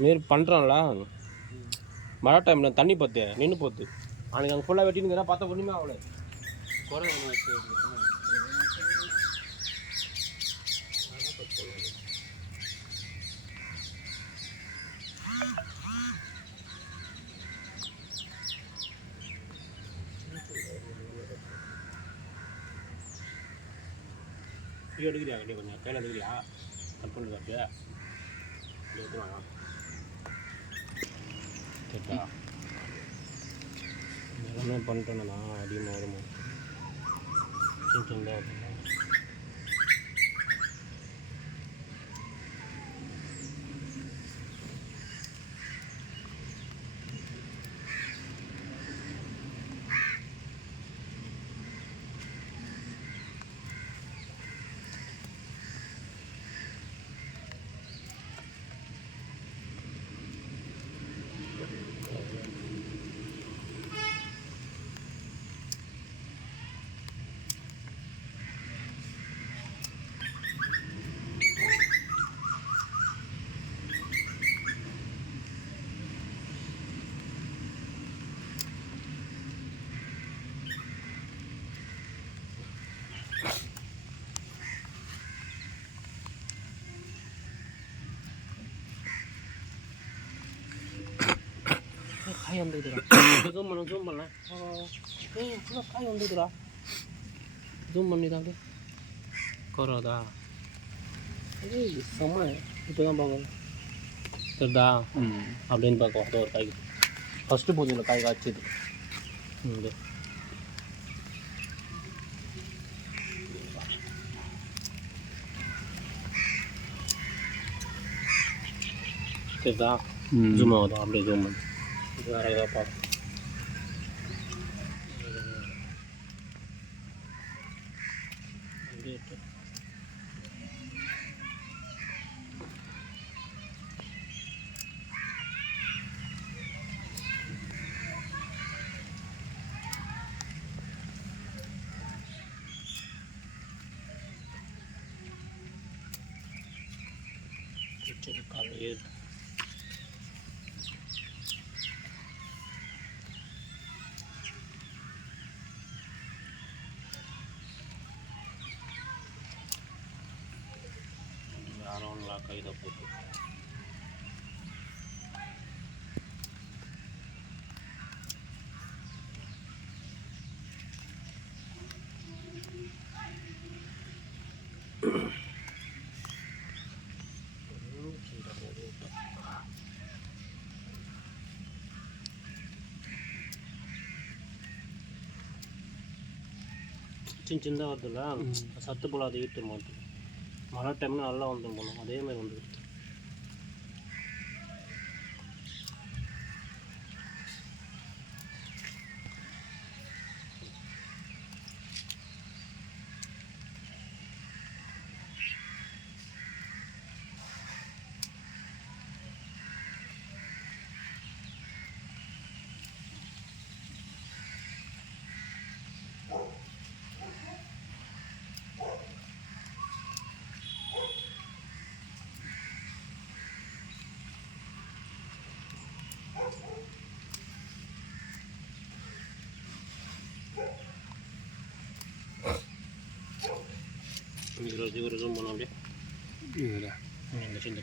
மாரி பண்ணுறான்ல மழை டைமில் தண்ணி பார்த்து நின்று போத்து. அன்றைக்கி அங்கே ஃபுல்லாக வெட்டினுங்கிறா பார்த்தா ஒன்றுமே அவ்வளோ குறை எடுக்கிறியா? கொஞ்சம் கையில் எடுக்கிறியா? கட் பண்ணிட்டு அப்படியே எடுத்துருவாங்க சரிடா எல்லாமே பண்ணிட்டேண்ணா அதிகமாக வருமா சின்ன சின்னதாக வருமா காய் வந்துதுடா ஜூம் பண்ண ஜூம் பண்ண ஏய் ஃபுல்லாக காய் வந்துதுடா ஜூம் பண்ணி தான் குறதா ஏய் செம்ம இப்போ தான் பார்க்கணும் சரிதா அப்படின்னு பார்க்கும் அது ஒரு காய் ஃபஸ்ட்டு பூஜையில் காய் காய்ச்சிது இது சரிதா ஜூம் ஆகுதா அப்படியே ஜூம் பண்ணு இது வேறு ஏதாவது Зараз запах. Череками їздить. கையில் போட்டு. சின்ன சின்னதாக வருதுல்ல? சத்து போல் அதை ஈட்டு மாட்டு. மழை டைம்ல நல்லா வந்துடும் போனோம் அதே மாதிரி வந்துடும் இதில் ஒரு ரூம் போனோம் அப்படியே இதில் இந்த சின்ன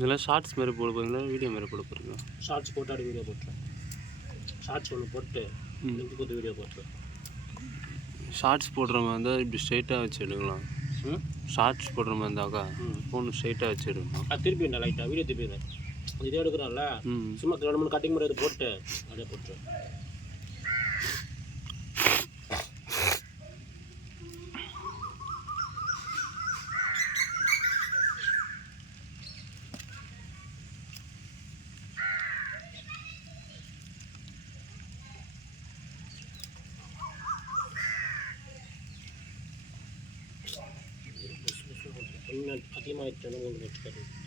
இதெல்லாம் ஷார்ட்ஸ் மாதிரி போட போகிறீங்களா வீடியோ மாதிரி போட போகிறீங்களா ஷார்ட்ஸ் போட்டு அப்படி வீடியோ போட்டுருவேன் ஷார்ட்ஸ் ஒன்று போட்டு லிங்க் கொடுத்து வீடியோ போட்டுருவேன் ஷார்ட்ஸ் போடுற மாதிரி இருந்தால் இப்படி ஸ்ட்ரைட்டாக வச்சு எடுக்கலாம் ம்? ஷார்ட்ஸ் போடுற மாதிரி இருந்தாக்கா. ஃபோன் ஸ்ட்ரைட்டாக வச்சு எடுக்கணும் அது திருப்பி என்ன லைட்டாக வீடியோ திருப்பி இதே எடுக்கிறோம்ல ம். சும்மா ரெண்டு மூணு கட்டிங் மாதிரி போட்டு அப்படியே போட்டுருவேன். તમને അതിമായിട്ടാണ് മുന്നോട്ട് വരുന്നത്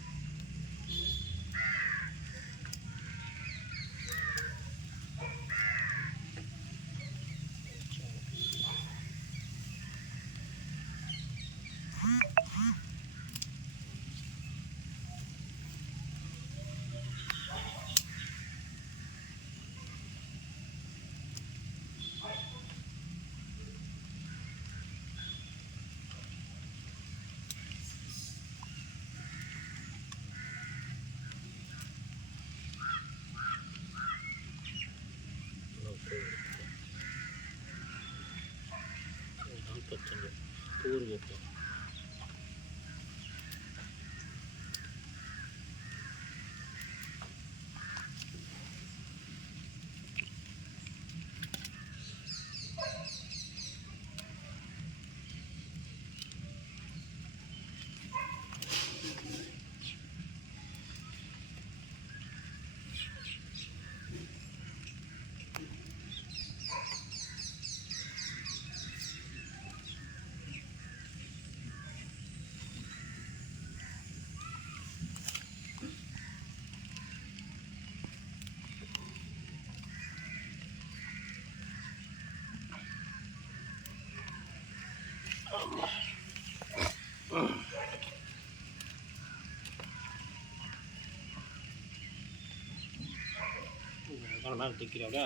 நல்லா தைக்கிறாங்க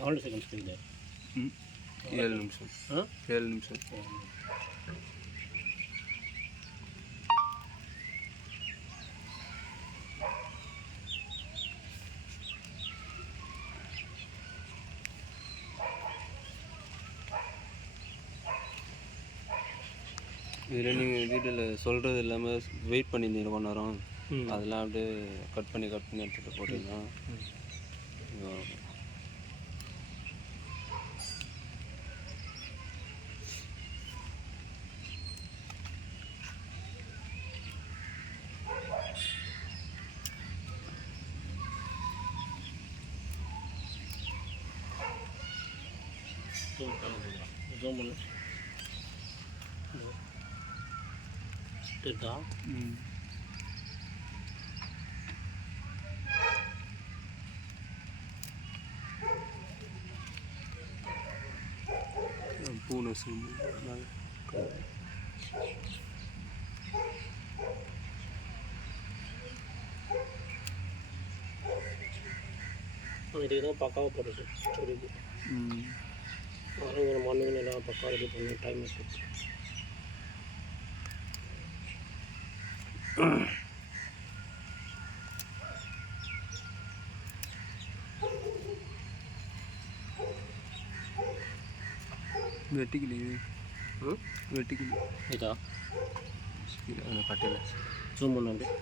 எவ்வளோ செகண்ட்ஸ் ஏழு நிமிஷம். ஏழு நிமிஷம். இதில் நீங்கள் வீட்டில் சொல்கிறது இல்லாமல் வெயிட் பண்ணியிருந்தீங்க கொஞ்ச நேரம். அதெல்லாம் அப்படியே கட் பண்ணி கட் பண்ணி எடுத்துகிட்டு போட்டிங்கன்னா இதுவாகும். ஜூம் பண்ணு ம். பூனை இதுக்கு தான் பக்காவாக போட்டுச்சு செடிக்கு ம். மரங்கிற மண்ணுங்க எல்லாம் பக்கா ரெடி பண்ணி டைம் எடுத்து வெட்டிக்கிளி ம் வெட்டிக்கிளி இதா அந்த கட்டையில் ஜூம் பண்ணு அப்படியே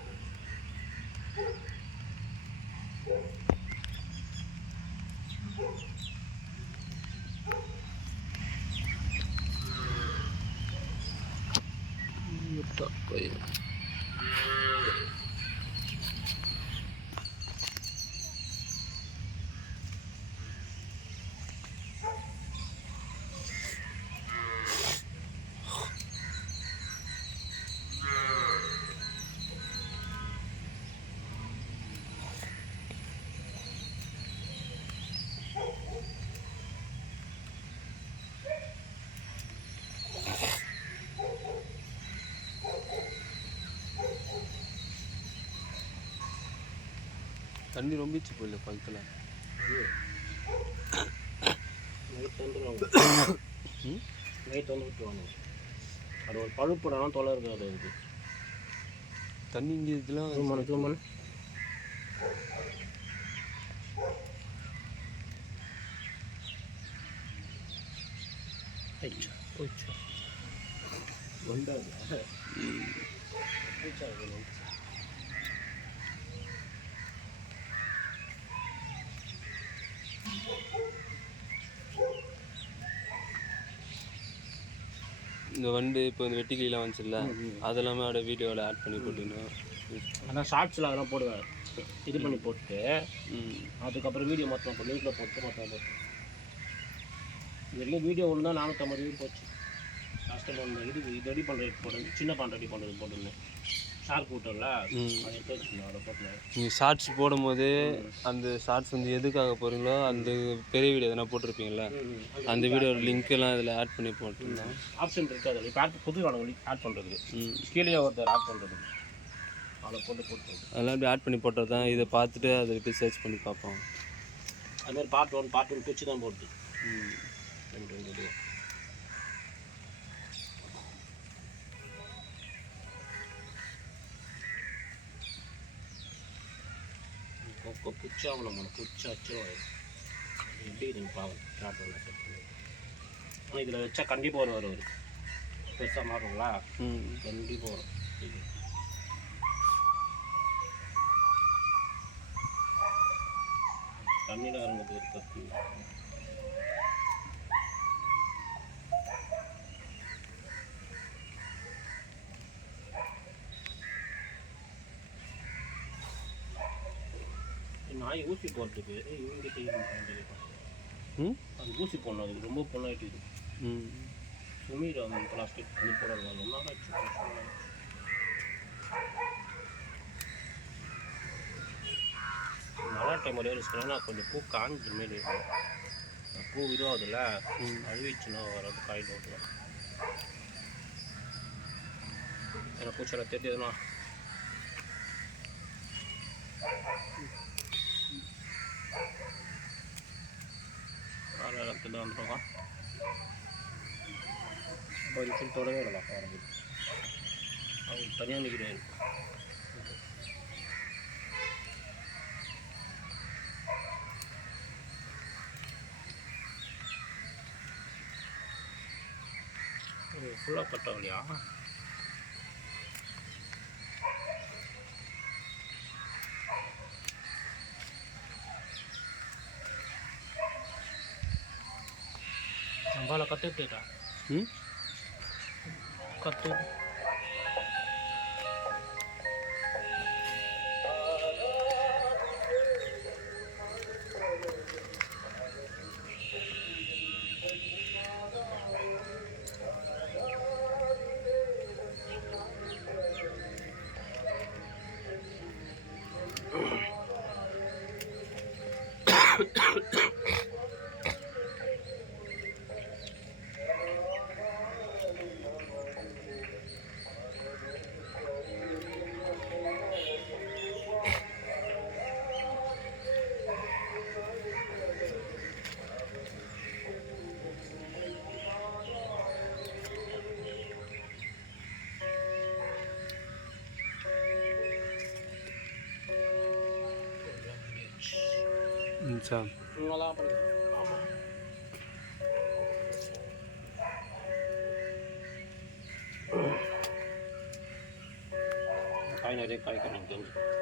தண்ணி ரொம்பிச்சு போயில பக்கத்தில் நைட் வந்து விட்டுருவாங்க அது ஒரு பழுப்புடலாம் தொலை இருக்காது அதுக்கு தண்ணி இங்கே இதெல்லாம் ஜூம் பண்ணு ஐச்சா போயிடுச்சா வந்தாது. போயிடுச்சா இந்த வண்டு இப்போ இந்த வெட்டிக்கிளிலாம் வந்துச்சுல்ல அதெல்லாமே அப்படியே வீடியோவில் ஆட் பண்ணி போட்டுக்கணும். அதான் ஷார்ட்ஸில் அதெல்லாம் போடுவேன். இது பண்ணி போட்டு அதுக்கப்புறம் வீடியோ மொத்தம் இப்போ லிங்கில் போட்டு மொத்தம் போட்டு. இது வரைக்கும் வீடியோ ஒன்று தான் நானூற்றம்பது வியூ போச்சு லாஸ்ட்டில் ஒன்று இது இது ரெடி பண்ணுறது போட்டு சின்ன பான் ரெடி பண்ணுறது போட்டுருந்தேன். ஷார்க் விட்டோம்ல நீங்கள் ஷார்ட்ஸ் போடும்போது அந்த ஷார்ட்ஸ் வந்து எதுக்காக போகிறீங்களோ அந்த பெரிய வீடியோ எதனா போட்டிருப்பீங்களா அந்த வீடியோ லிங்க் எல்லாம் இதில் ஆட் பண்ணி போட்டிருந்தோம் ஆப்ஷன் இருக்குது அதில். இப்போ ஆட் புது வளம் ஆட் பண்ணுறதுக்கு ம். கீழே ஒருத்தர் ஆட் பண்ணுறதுக்கு அதை போட்டு போட்டு அதெல்லாம் இப்படி ஆட் பண்ணி போட்டது தான். இதை பார்த்துட்டு அதை போய் சர்ச் பண்ணி பார்ப்போம். அது மாதிரி பார்ட் ஒன் பார்ட் ஒன் பிரிச்சு தான் போட்டு ம். ரெண்டு ரெண்டு குச்சாவில் உங்களுக்கு குச்சாச்சும் எப்படி நீங்கள் பாவம் காட்டுவோம் ஆனால் இதில் வச்சா கண்டிப்பாக ஒரு வரும் பெருசாக மாறுங்களா ம். கண்டிப்பாக வரும் தண்ணீர் ஆரம்பத்தில் இருக்கிறது நாய் ஊசி போட்டுருக்கு. இவங்கிட்ட இருந்து ம்? அது ஊசி போடணும். அதுக்கு ரொம்ப பொண்ணாயிட்டு ம். சுமீர் அந்த பிளாஸ்டிக் பண்ணி போடுறது ரொம்ப நாள் ஆச்சு. மழை டைம் வரையும் வச்சுக்கணும்னா கொஞ்சம் பூ காஞ்ச மாரி இருக்கும். பூ இதுவாகுதுல்ல. அழுவிச்சுன்னா வர்றது காயில் ஓட்டலாம் எனக்கு பூச்செல்லாம் தெரிஞ்சதுண்ணா இடத்துல வந்துடுவா ஒரு தொடவே விடலாம் பாருங்க அவங்க தனியாக நிற்கிறேன் ஃபுல்லாக பட்டவலையா వాళ్ళ కత్తెత్తేట కత్తె Ugh. हुन्छ। होइन रे कहीँ कहिनी